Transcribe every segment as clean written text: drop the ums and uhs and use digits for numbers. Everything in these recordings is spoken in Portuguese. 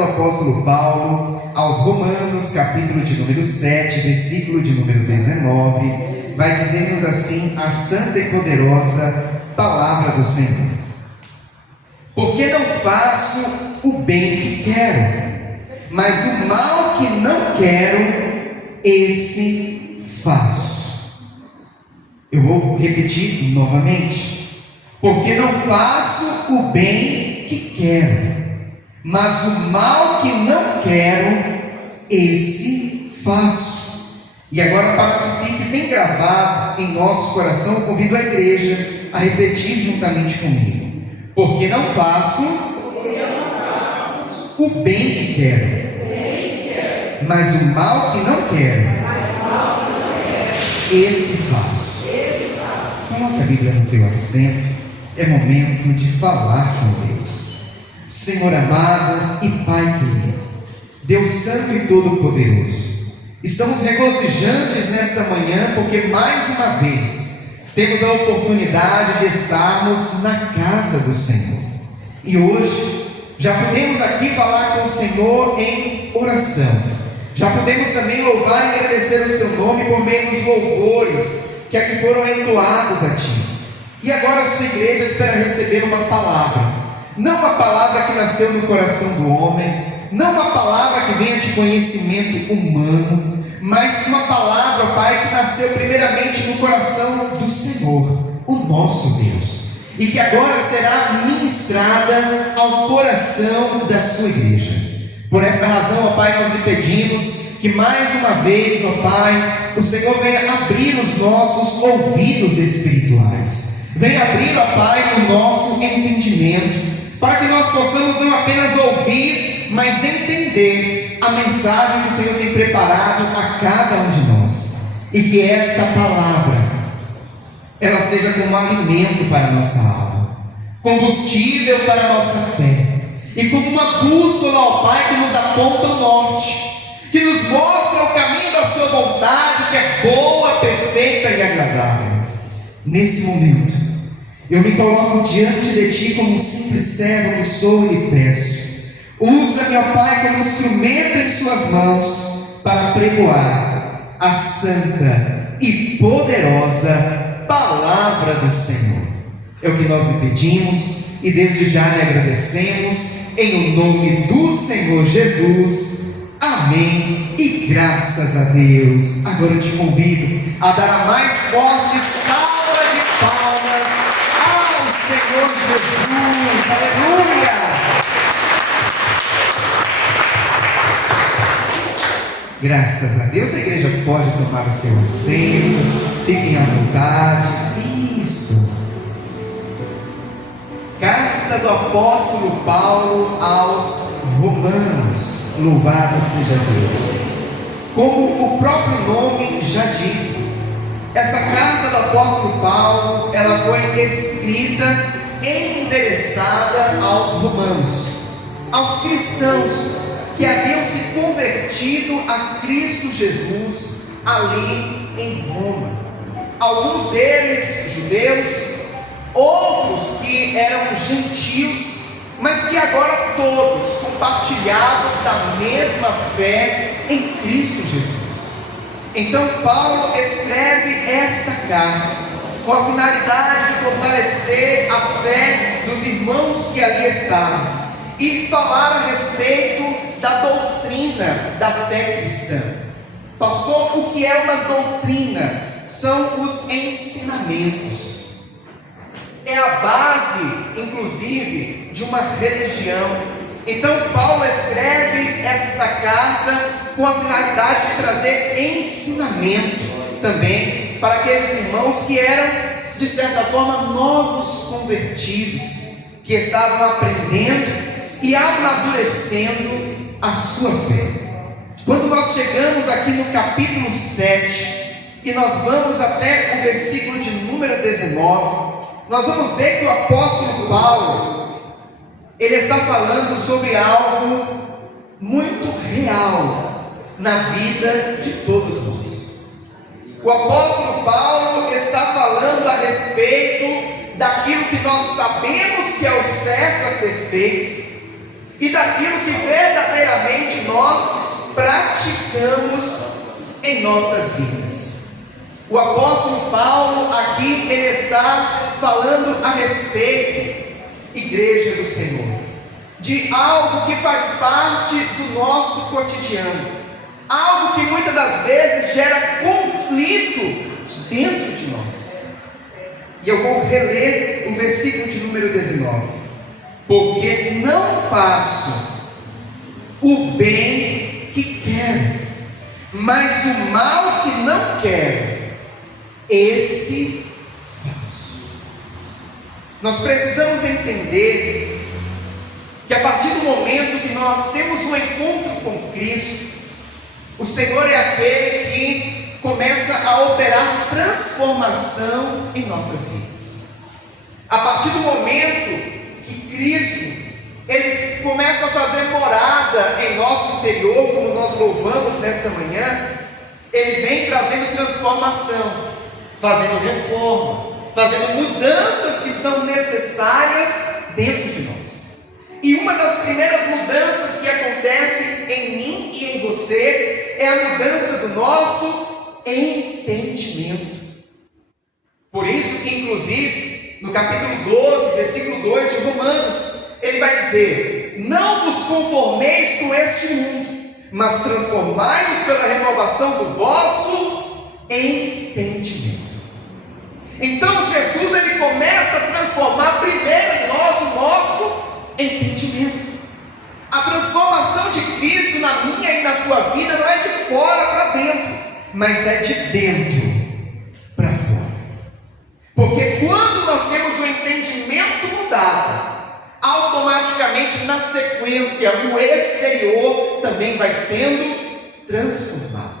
do apóstolo Paulo aos Romanos, capítulo de número 7, versículo de número 19, vai dizer-nos assim a santa e poderosa palavra do Senhor: porque não faço o bem que quero, mas o mal que não quero, esse faço. Eu vou repetir novamente: porque não faço o bem que quero, mas o mal que não quero, esse faço. E agora, para que fique bem gravado em nosso coração, eu convido a igreja a repetir juntamente comigo: porque não faço o bem que quero, mas o mal que não quero, esse faço. Coloque a Bíblia no teu assento. É momento de falar com Deus. Senhor amado e Pai querido, Deus santo e todo-poderoso, estamos regozijantes nesta manhã, porque mais uma vez temos a oportunidade de estarmos na casa do Senhor. E hoje já podemos aqui falar com o Senhor em oração. Já podemos também louvar e agradecer o seu nome por meio dos louvores que aqui foram entoados a Ti. E agora a sua igreja espera receber uma palavra. Não uma palavra que nasceu no coração do homem, não uma palavra que venha de conhecimento humano, mas uma palavra, Pai, que nasceu primeiramente no coração do Senhor, o nosso Deus, e que agora será ministrada ao coração da sua igreja. Por esta razão, ó Pai, nós lhe pedimos que mais uma vez, ó Pai, o Senhor venha abrir os nossos ouvidos espirituais, venha abrir, ó Pai, o nosso entendimento, para que nós possamos não apenas ouvir, mas entender a mensagem que o Senhor tem preparado a cada um de nós, e que esta palavra ela seja como alimento para a nossa alma, combustível para a nossa fé, e como uma bússola ao Pai que nos aponta o norte, que nos mostra o caminho da sua vontade, que é boa, perfeita e agradável. Nesse momento eu me coloco diante de Ti como um simples servo que sou e lhe peço: usa-me, ó Pai, como instrumento em Suas mãos para pregoar a santa e poderosa palavra do Senhor. É o que nós lhe pedimos e desde já lhe agradecemos, em o nome do Senhor Jesus. Amém e graças a Deus. Agora eu te convido a dar a mais forte salva de palmas ao Senhor Jesus. Aleluia! Graças a Deus. A igreja pode tomar o seu assento, fiquem à vontade. Isso. Carta do apóstolo Paulo aos Romanos. Louvado seja Deus. Como o próprio nome já diz, essa carta do apóstolo Paulo, ela foi escrita e endereçada aos romanos, aos cristãos que haviam se convertido a Cristo Jesus ali em Roma. Alguns deles judeus, outros que eram gentios, mas que agora todos compartilhavam da mesma fé em Cristo Jesus. Então Paulo escreve esta carta com a finalidade de fortalecer a fé dos irmãos que ali estavam e falar a respeito da doutrina da fé cristã. Pastor, o que é uma doutrina? São os ensinamentos. É a base, inclusive, de uma religião. Então Paulo escreve esta carta com a finalidade de trazer ensinamento também para aqueles irmãos que eram, de certa forma, novos convertidos, que estavam aprendendo e amadurecendo a sua fé. Quando nós chegamos aqui no capítulo 7 e nós vamos até o versículo de número 19, nós vamos ver que o apóstolo Paulo, ele está falando sobre algo muito real na vida de todos nós. O apóstolo Paulo está falando a respeito daquilo que nós sabemos que é o certo a ser feito e daquilo que verdadeiramente nós praticamos em nossas vidas. O apóstolo Paulo aqui, ele está falando a respeito, igreja do Senhor, de algo que faz parte do nosso cotidiano, algo que muitas das vezes gera conflito dentro de nós. E eu vou reler o versículo de número 19: porque não faço o bem que quero, mas o mal que não quero, esse faço. Nós precisamos entender que a partir do momento que nós temos um encontro com Cristo, o Senhor é aquele que começa a operar transformação em nossas vidas. A partir do momento que Cristo, Ele começa a fazer morada em nosso interior, como nós louvamos nesta manhã, Ele vem trazendo transformação, fazendo reforma, fazendo mudanças que são necessárias dentro de nós. E uma das primeiras mudanças que acontece em mim e em você é a mudança do nosso entendimento. Por isso que, inclusive, no capítulo 12, versículo 2 de Romanos, ele vai dizer: não vos conformeis com este mundo, mas transformai-vos pela renovação do vosso entendimento. Então Jesus, ele começa a transformar primeiro em nós o nosso entendimento. A transformação de Cristo na minha e na tua vida não é de fora para dentro, mas é de dentro para fora. Porque quando nós temos o entendimento mudado, automaticamente na sequência o exterior também vai sendo transformado.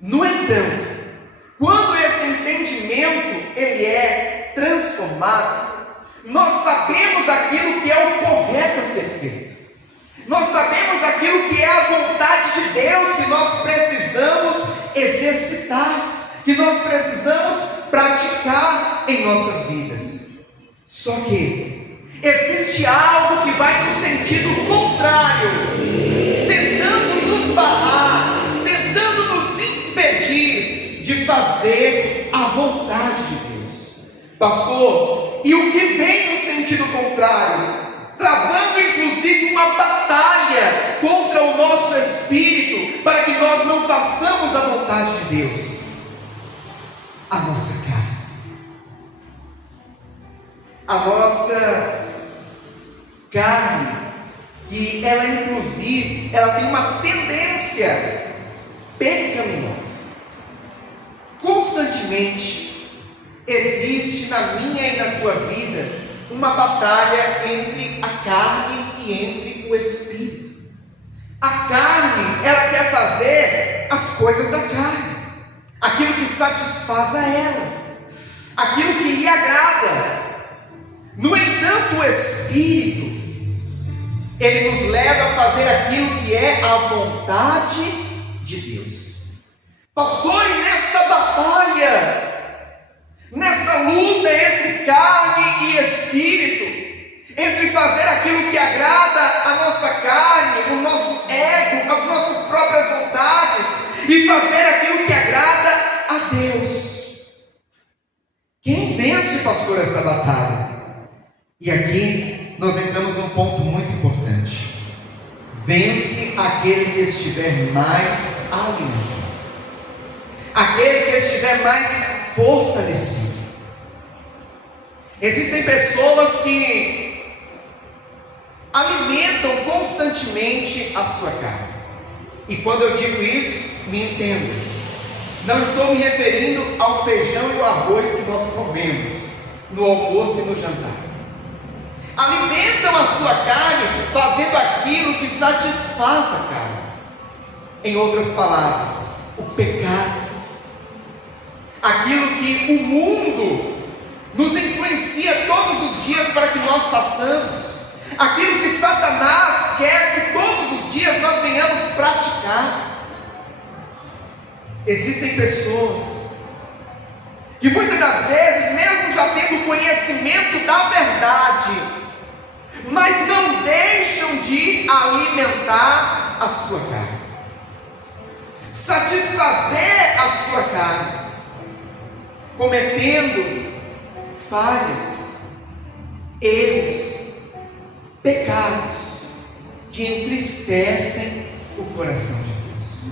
No entanto, quando esse entendimento ele é transformado, nós sabemos aquilo que é o correto a ser feito. Nós sabemos aquilo que é a vontade de Deus que nós precisamos exercitar, que nós precisamos praticar em nossas vidas. Só que existe algo que vai no sentido contrário, tentando nos barrar, tentando nos impedir de fazer a vontade de Deus. Pastor, e o que vem no sentido contrário? Travando inclusive uma batalha contra o nosso espírito, para que nós não façamos a vontade de Deus. A nossa carne. A nossa carne, que ela inclusive, ela tem uma tendência pecaminosa. Constantemente existe na minha e na tua vida uma batalha entre a carne e entre o espírito. A carne, ela quer fazer as coisas da carne, aquilo que satisfaz a ela, aquilo que lhe agrada. No entanto, o espírito, ele nos leva a fazer aquilo que é a vontade de Deus. Pastor, e nesta batalha, nesta luta entre carne e espírito, entre fazer aquilo que agrada a nossa carne, o nosso ego, as nossas próprias vontades, e fazer aquilo que agrada a Deus, quem vence, pastor, esta batalha? E aqui nós entramos num ponto muito importante: vence aquele que estiver mais alimentado, aquele que estiver mais fortalecido. Existem pessoas que alimentam constantemente a sua carne, e quando eu digo isso, me entenda, não estou me referindo ao feijão e o arroz que nós comemos no almoço e no jantar. Alimentam a sua carne fazendo aquilo que satisfaz a carne. Em outras palavras, o pecado, aquilo que o mundo nos influencia todos os dias para que nós façamos, aquilo que Satanás quer que todos os dias nós venhamos praticar. Existem pessoas que muitas das vezes, mesmo já tendo conhecimento da verdade, mas não deixam de alimentar a sua carne, satisfazer a sua carne, cometendo falhas, erros, pecados que entristecem o coração de Deus.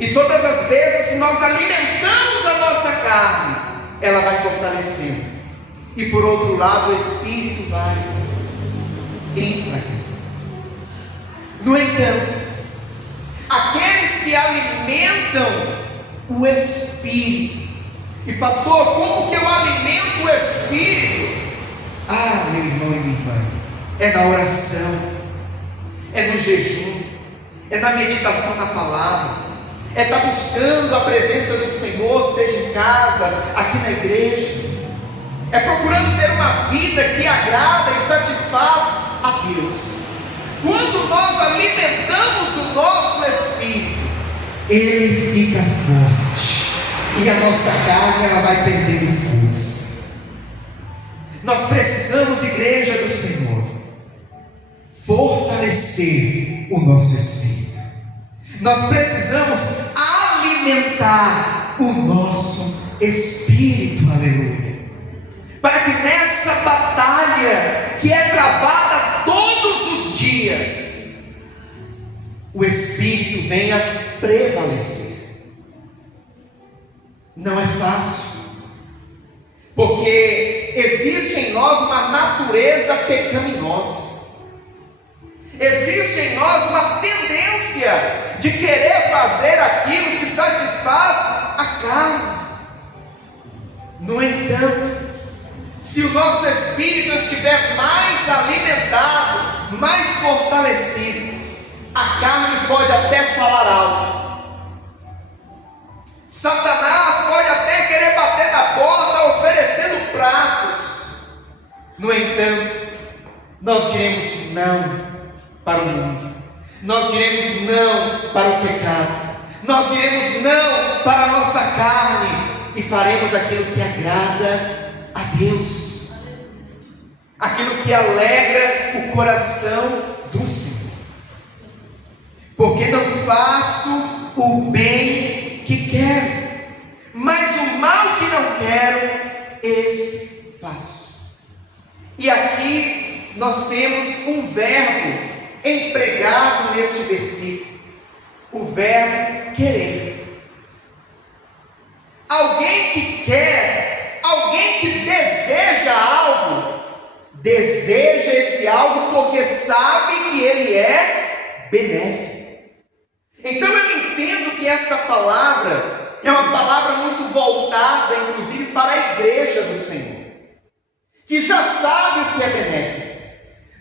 E todas as vezes que nós alimentamos a nossa carne, ela vai fortalecendo, e por outro lado o Espírito vai enfraquecendo. No entanto, aqueles que alimentam o Espírito, e pastor, como que eu alimento o Espírito? Ah, meu irmão e minha irmã, é na oração, é no jejum, é na meditação na palavra, é estar buscando a presença do Senhor, seja em casa, aqui na igreja, é procurando ter uma vida que agrada e satisfaz a Deus. Quando nós alimentamos o nosso Espírito, ele fica forte, e a nossa carne ela vai perdendo força. Nós precisamos, igreja do Senhor, fortalecer o nosso espírito. Nós precisamos alimentar o nosso espírito, aleluia, para que nessa batalha que é travada todos os dias, o espírito venha prevalecer. Não é fácil, porque existe em nós uma natureza pecaminosa, existe em nós uma tendência de querer fazer aquilo que satisfaz a carne. No entanto, se o nosso espírito estiver mais alimentado, mais fortalecido, a carne pode até falar alto, Satanás pode até querer bater na porta oferecendo pratos. No entanto, nós diremos não para o mundo, nós diremos não para o pecado, nós diremos não para a nossa carne e faremos aquilo que agrada a Deus, aquilo que alegra o coração do Senhor. Porque não faço o bem que quero, mas o mal que não quero, esse faço. E aqui nós temos um verbo empregado neste versículo, o verbo querer. Alguém que quer, alguém que deseja algo, deseja esse algo porque sabe que ele é benéfico. Então eu entendo que esta palavra é uma palavra muito voltada, inclusive, para a igreja do Senhor, que já sabe o que é benéfico,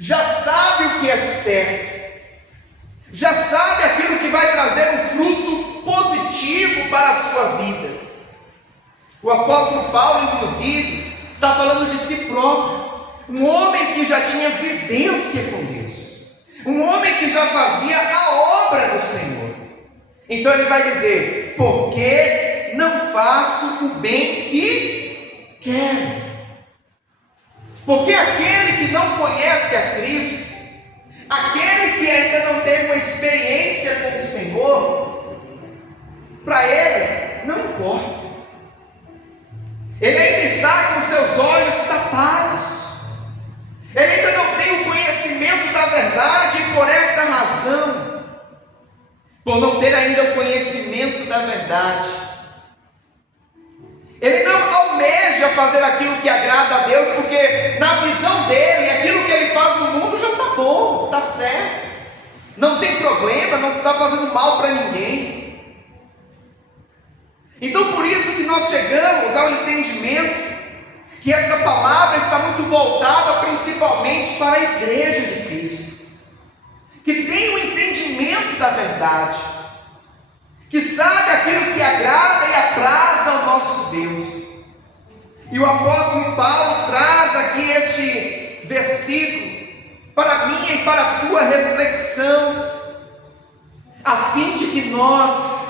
já sabe o que é certo, já sabe aquilo que vai trazer um fruto positivo para a sua vida. O apóstolo Paulo, inclusive, está falando de si próprio, um homem que já tinha vivência com Deus, um homem que já fazia a obra do Senhor. Então ele vai dizer: porque não faço o bem que quero. Porque aquele que não conhece a Cristo, aquele que ainda não teve uma experiência com o Senhor, para ele não importa. Ele ainda está com seus olhos tapados, ele ainda não tem o conhecimento da verdade, e por esta razão, por não ter ainda o conhecimento da verdade, ele não almeja fazer aquilo que agrada a Deus, porque na visão dele, aquilo que ele faz no mundo já está bom, está certo, não tem problema, não está fazendo mal para ninguém. Então por isso que nós chegamos ao entendimento que essa palavra está muito voltada principalmente para a igreja de Cristo, que tem o entendimento da verdade, que sabe aquilo que agrada e apraz ao nosso Deus. E o apóstolo Paulo traz aqui este versículo para minha e para a tua reflexão, a fim de que nós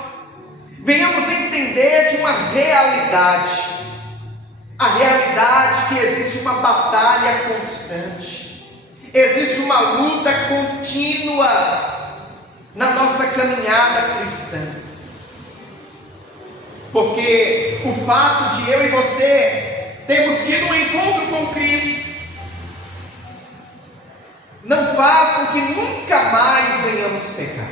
venhamos entender de uma realidade, a realidade que existe uma batalha constante, existe uma luta contínua na nossa caminhada cristã. Porque o fato de eu e você termos tido um encontro com Cristo não faz com que nunca mais venhamos pecar.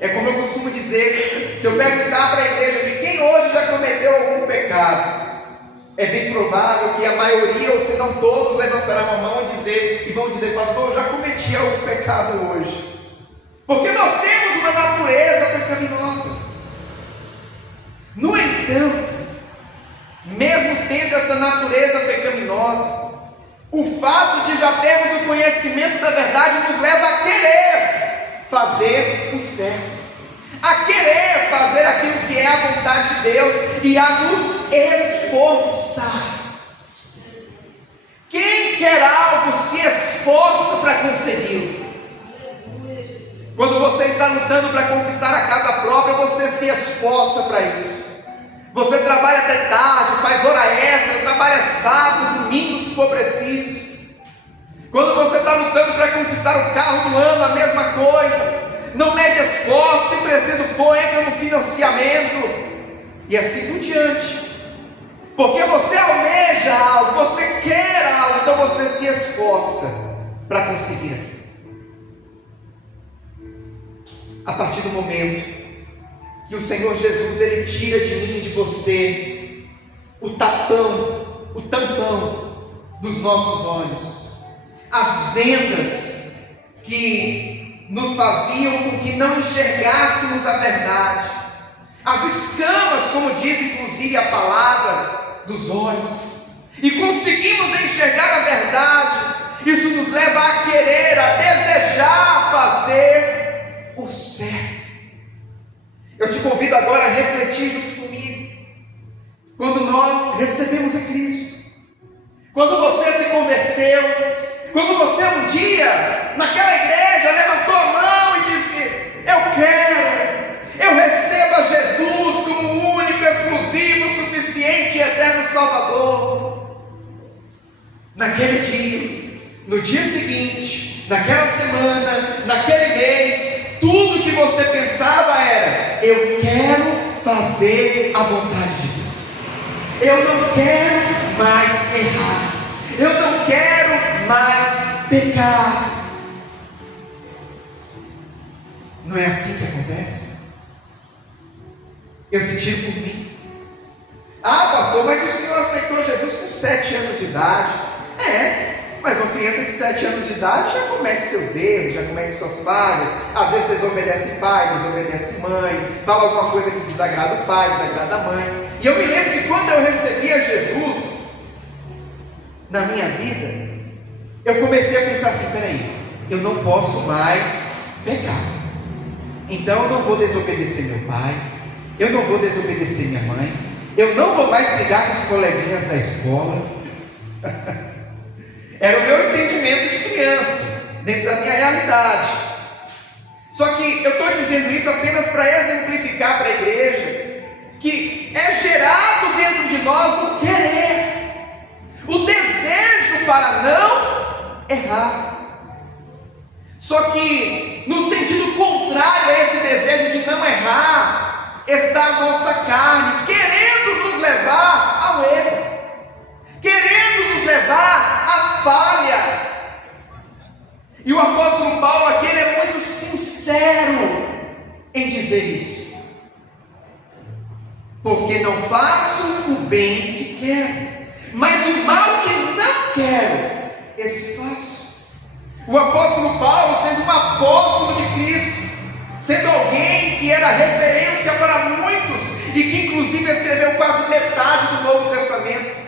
É como eu costumo dizer, se eu perguntar para a igreja de quem hoje já cometeu algum pecado, é bem provável que a maioria, ou se não todos, levantarão a mão e vão dizer: pastor, eu já cometi algum pecado hoje. Porque nós temos uma natureza pecaminosa. No entanto, mesmo tendo essa natureza pecaminosa, o fato de já termos o conhecimento da verdade nos leva a querer fazer o certo, a querer fazer aquilo que é a vontade de Deus e a nos esforçar. Quem quer algo se esforça para consegui-lo. Quando você está lutando para conquistar a casa própria, você se esforça para isso. Você trabalha até tarde, faz hora extra, trabalha sábado, domingo se for preciso. Quando você está lutando para conquistar o carro do ano, a mesma coisa. Não mede esforço, se preciso for, entra no financiamento e assim por diante. Porque você almeja algo, você quer algo, então você se esforça para conseguir aquilo. A partir do momento que o Senhor Jesus, Ele tira de mim e de você o tampão dos nossos olhos, as vendas que nos faziam com que não enxergássemos a verdade, as escamas, como diz inclusive a palavra, dos olhos, e conseguimos enxergar a verdade. Isso nos leva a querer, a desejar fazer o certo. Eu te convido agora a refletir junto comigo. Quando nós recebemos a Cristo, quando você se converteu, quando você um dia, naquela igreja, levantou a mão e disse: eu recebo a Jesus como único, exclusivo, suficiente e eterno Salvador. Naquele dia, no dia seguinte, naquela semana, naquele mês, tudo que você pensava era: eu quero fazer a vontade de Deus, eu não quero mais errar, eu não quero mais pecar. Não é assim que acontece? Eu senti por mim. Ah, pastor, mas o senhor aceitou Jesus com 7 anos de idade. Mas uma criança de 7 anos de idade já comete seus erros, já comete suas falhas, às vezes desobedece pai, desobedece mãe, fala alguma coisa que desagrada o pai, desagrada a mãe. E eu me lembro que quando eu recebia Jesus na minha vida, eu comecei a pensar assim: peraí, eu não posso mais pecar, então eu não vou desobedecer meu pai, eu não vou desobedecer minha mãe, eu não vou mais brigar com os coleguinhas da escola. Era o meu entendimento de criança, dentro da minha realidade. Só que eu estou dizendo isso apenas para exemplificar para a igreja que é gerado dentro de nós o querer, o desejo para não errar. Só que no sentido contrário a esse desejo de não errar, está a nossa carne querendo nos levar ao erro, querendo nos levar à falha. E o apóstolo Paulo aqui, ele é muito sincero em dizer isso: porque não faço o bem que quero, mas o mal que não quero, esse faço. O apóstolo Paulo, sendo um apóstolo de Cristo, sendo alguém que era referência para muitos e que inclusive escreveu quase metade do Novo Testamento,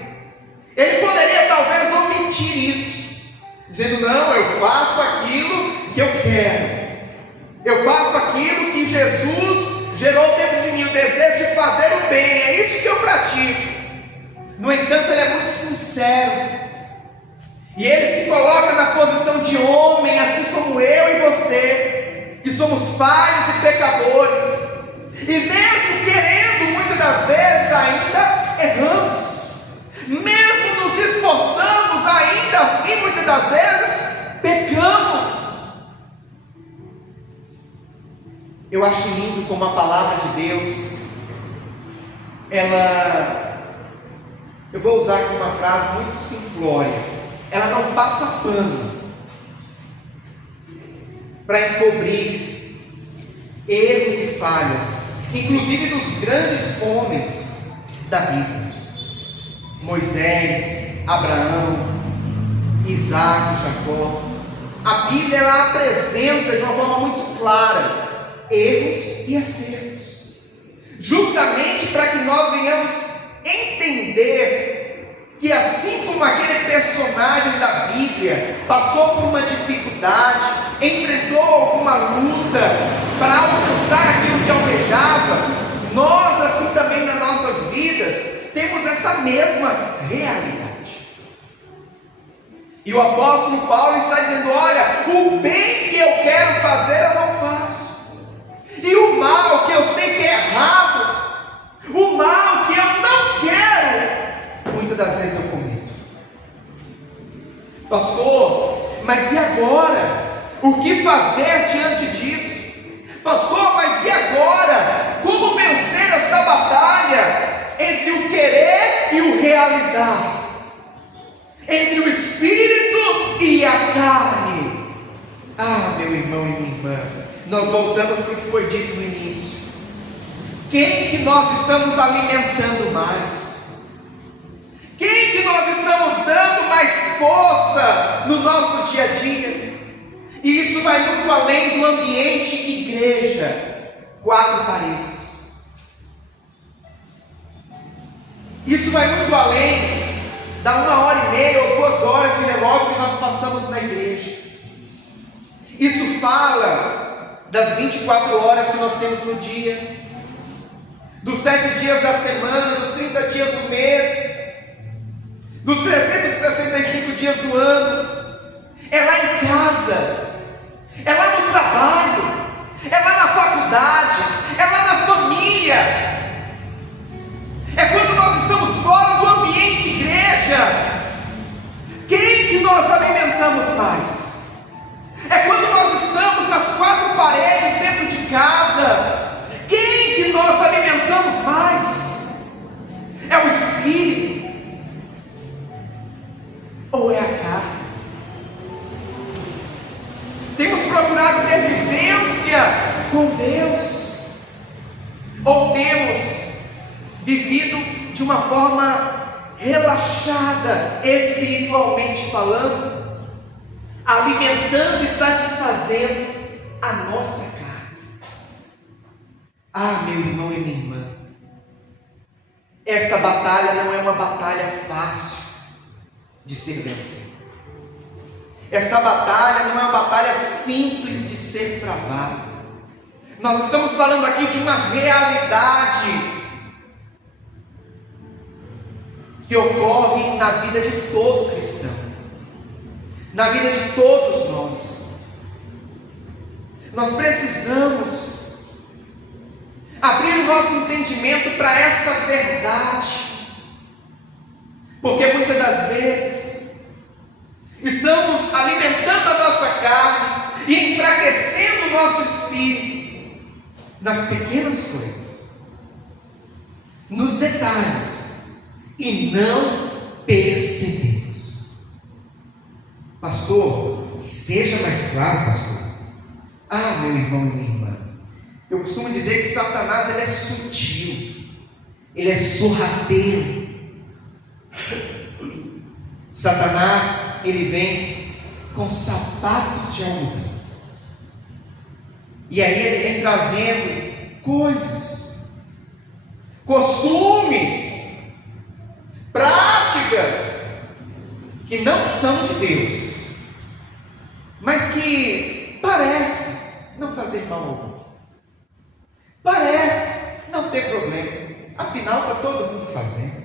ele poderia talvez omitir isso, dizendo: não, eu faço aquilo que eu quero, eu faço aquilo que Jesus gerou dentro de mim, o desejo de fazer o bem, é isso que eu pratico. No entanto, ele é muito sincero, e ele se coloca na posição de homem, assim como eu e você, que somos falhos e pecadores, e mesmo querendo, muitas das vezes ainda erramos, mesmo nos esforçamos, ainda assim muitas das vezes pecamos. Eu acho lindo como a palavra de Deus, eu vou usar aqui uma frase muito simplória, ela não passa pano para encobrir erros e falhas, inclusive dos grandes homens da Bíblia, Moisés, Abraão, Isaac, Jacó. A Bíblia ela apresenta de uma forma muito clara erros e acertos, justamente para que nós venhamos entender que assim como aquele personagem da Bíblia passou por uma dificuldade, enfrentou alguma luta para alcançar aquilo que almejava, nós assim também nas nossas vidas temos essa mesma realidade. E o apóstolo Paulo está dizendo: olha, o bem que eu quero fazer eu não faço, e o mal que eu sei que é errado, o mal que eu não quero, muitas das vezes eu cometo. Pastor, mas e agora? O que fazer diante disso? Pastor, mas e agora? Como vencer esta batalha entre o querer e o realizar? Entre o espírito e a carne? Ah, meu irmão e minha irmã, nós voltamos para o que foi dito no início. Quem que nós estamos alimentando mais? Quem que nós estamos dando mais força no nosso dia a dia? E isso vai muito além do ambiente igreja, 4 paredes. Isso vai muito além da 1h30 ou 2 horas de relógio que nós passamos na igreja. Isso fala das 24 horas que nós temos no dia, dos 7 dias da semana, dos 30 dias do mês, dos 365 dias do ano. É lá em casa, é lá no trabalho, é lá na faculdade, é lá na família, é quando nós estamos fora do ambiente igreja. Quem que nós alimentamos mais? É quando nós estamos nas 4 paredes dentro de casa. Quem que nós alimentamos mais? É o espírito ou é a carne? Temos procurado ter vivência com Deus, ou temos vivido de uma forma relaxada, espiritualmente falando, alimentando e satisfazendo a nossa carne? Ah, meu irmão e minha irmã, esta batalha não é uma batalha fácil de ser vencida. Essa batalha não é uma batalha simples de ser travada. Nós estamos falando aqui de uma realidade que ocorre na vida de todo cristão, na vida de todos nós. Nós precisamos abrir o nosso entendimento para essa verdade, porque muitas das vezes estamos alimentando a nossa carne e enfraquecendo o nosso espírito nas pequenas coisas, nos detalhes, e não percebemos. Pastor, seja mais claro, pastor. Ah, meu irmão e minha irmã, eu costumo dizer que Satanás ele é sutil, ele é sorrateiro. Satanás ele vem com sapatos de algodão, e aí ele vem trazendo coisas, costumes, práticas que não são de Deus, mas que parece não fazer mal algum, parece não ter problema. Afinal está todo mundo fazendo,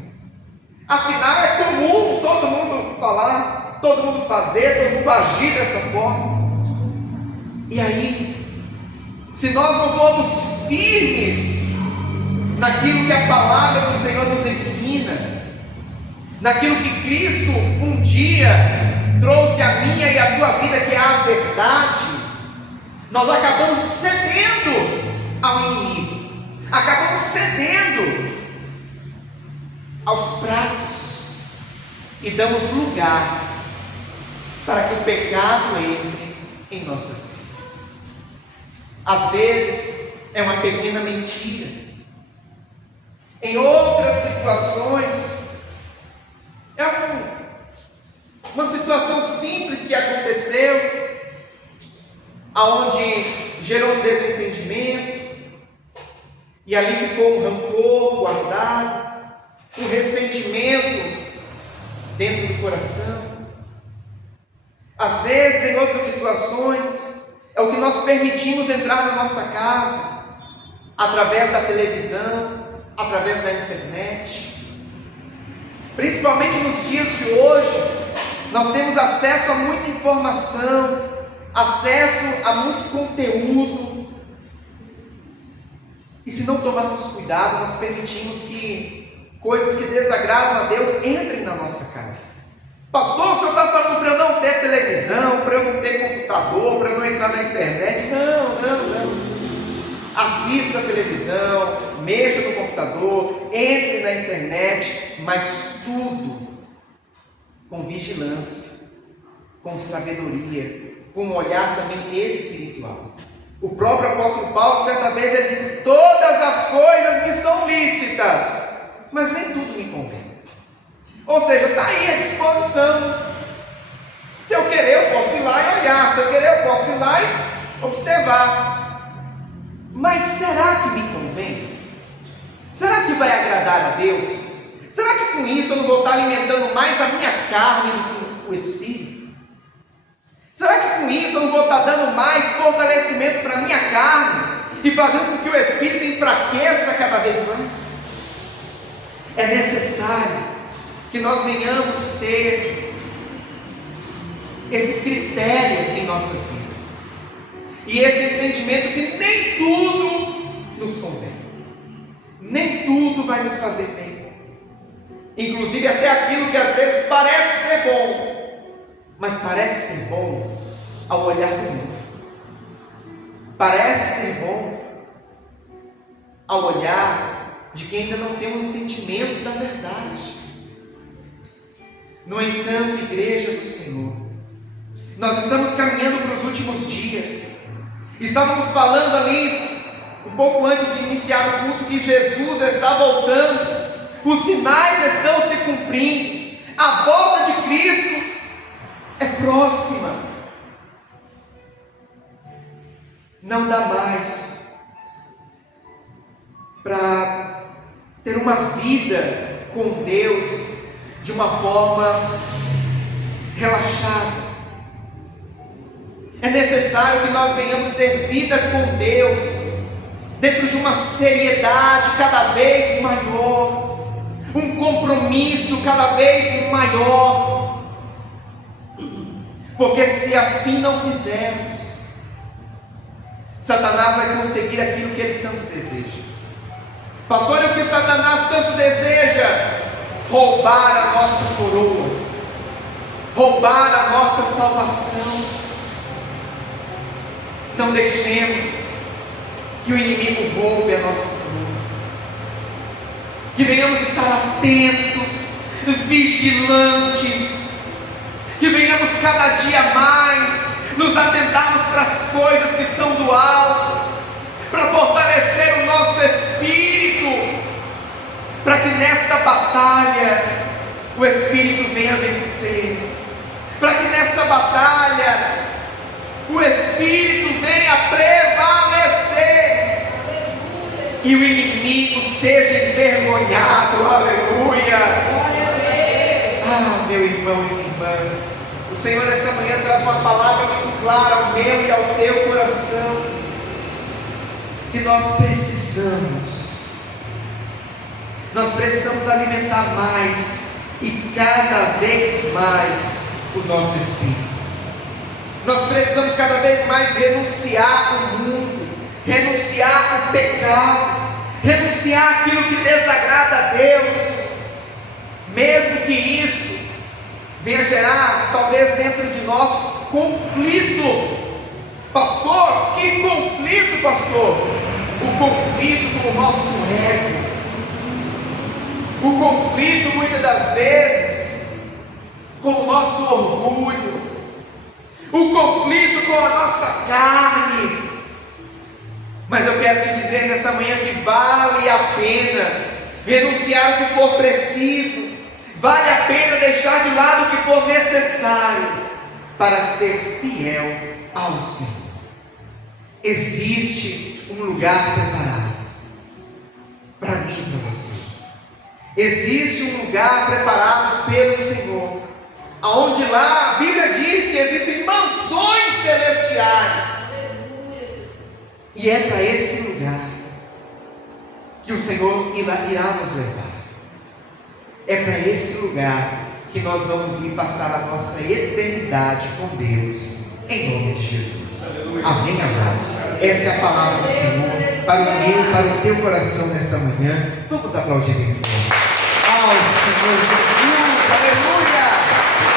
afinal é comum todo mundo falar, todo mundo fazer, todo mundo agir dessa forma. E aí, se nós não formos firmes naquilo que a palavra do Senhor nos ensina, naquilo que Cristo um dia trouxe à minha e à tua vida, que é a verdade, nós acabamos cedendo ao inimigo, acabamos cedendo aos pratos e damos lugar para que o pecado entre em nossas vidas. Às vezes é uma pequena mentira, em outras situações é uma situação simples que aconteceu, aonde gerou um desentendimento, e ali ficou um rancor guardado, um ressentimento dentro do coração. Às vezes, em outras situações, é o que nós permitimos entrar na nossa casa, através da televisão, através da internet. Principalmente nos dias de hoje, nós temos acesso a muita informação, acesso a muito conteúdo, e se não tomarmos cuidado, nós permitimos que coisas que desagradam a Deus entrem na nossa casa. Pastor, o senhor está falando para eu não ter televisão, para eu não ter computador, para eu não entrar na internet? Não. Assista a televisão, mexa no computador, entre na internet, mas tudo com vigilância, com sabedoria, com um olhar também espiritual. O próprio apóstolo Paulo, certa vez, ele disse: todas as coisas me são lícitas, mas nem tudo me convém. Ou seja, está aí à disposição. Se eu querer, eu posso ir lá e olhar. Se eu querer, eu posso ir lá e observar. Mas será que me convém? Será que vai agradar a Deus? Será que com isso eu não vou estar alimentando mais a minha carne do que o Espírito? Será que com isso eu não vou estar dando mais fortalecimento para a minha carne e fazendo com que o Espírito enfraqueça cada vez mais? É necessário que nós venhamos ter esse critério em nossas vidas, e esse entendimento que nem tudo nos convém, nem tudo vai nos fazer bem, inclusive até aquilo que às vezes parece ser bom, mas parece ser bom ao olhar do mundo, parece ser bom ao olhar de quem ainda não tem um entendimento da verdade. No entanto, igreja do Senhor, nós estamos caminhando para os últimos dias. Estávamos falando ali, um pouco antes de iniciar o culto, que Jesus está voltando, os sinais estão se cumprindo, a volta de Cristo é próxima. Não dá mais para ter uma vida com Deus de uma forma relaxada. É necessário que nós venhamos ter vida com Deus dentro de uma seriedade cada vez maior, um compromisso cada vez maior, porque se assim não fizermos, Satanás vai conseguir aquilo que ele tanto deseja. Pastor, olha o que Satanás tanto deseja: roubar a nossa coroa, roubar a nossa salvação. Não deixemos que o inimigo roube a nossa coroa, que venhamos estar atentos, vigilantes, que venhamos cada dia mais nos atentarmos para as coisas que são do alto, para fortalecer o nosso espírito, para que nesta batalha o Espírito venha vencer, para que nesta batalha o Espírito venha prevalecer e o inimigo seja envergonhado. Aleluia! Ah, meu irmão e minha irmã, o Senhor essa manhã traz uma palavra muito clara ao meu e ao teu coração, que nós precisamos alimentar mais e cada vez mais o nosso espírito. Nós precisamos cada vez mais renunciar ao mundo, renunciar ao pecado, renunciar àquilo que desagrada a Deus, mesmo que isso venha gerar talvez dentro de nós conflito. Pastor, que conflito, pastor? O conflito com o nosso ego. O conflito, muitas das vezes, com o nosso orgulho. O conflito com a nossa carne. Mas eu quero te dizer nessa manhã que vale a pena renunciar o que for preciso, vale a pena deixar de lado o que for necessário para ser fiel ao Senhor. Existe um lugar preparado para mim e para você. Existe um lugar preparado pelo Senhor, aonde lá a Bíblia diz que existem mansões celestiais. E é para esse lugar que o Senhor irá nos levar. É para esse lugar que nós vamos ir passar a nossa eternidade com Deus, em nome de Jesus. Amém, amados? Essa é a palavra do Senhor para o meu, para o teu coração nesta manhã. Vamos aplaudir bem forte ao Senhor Jesus. Aleluia!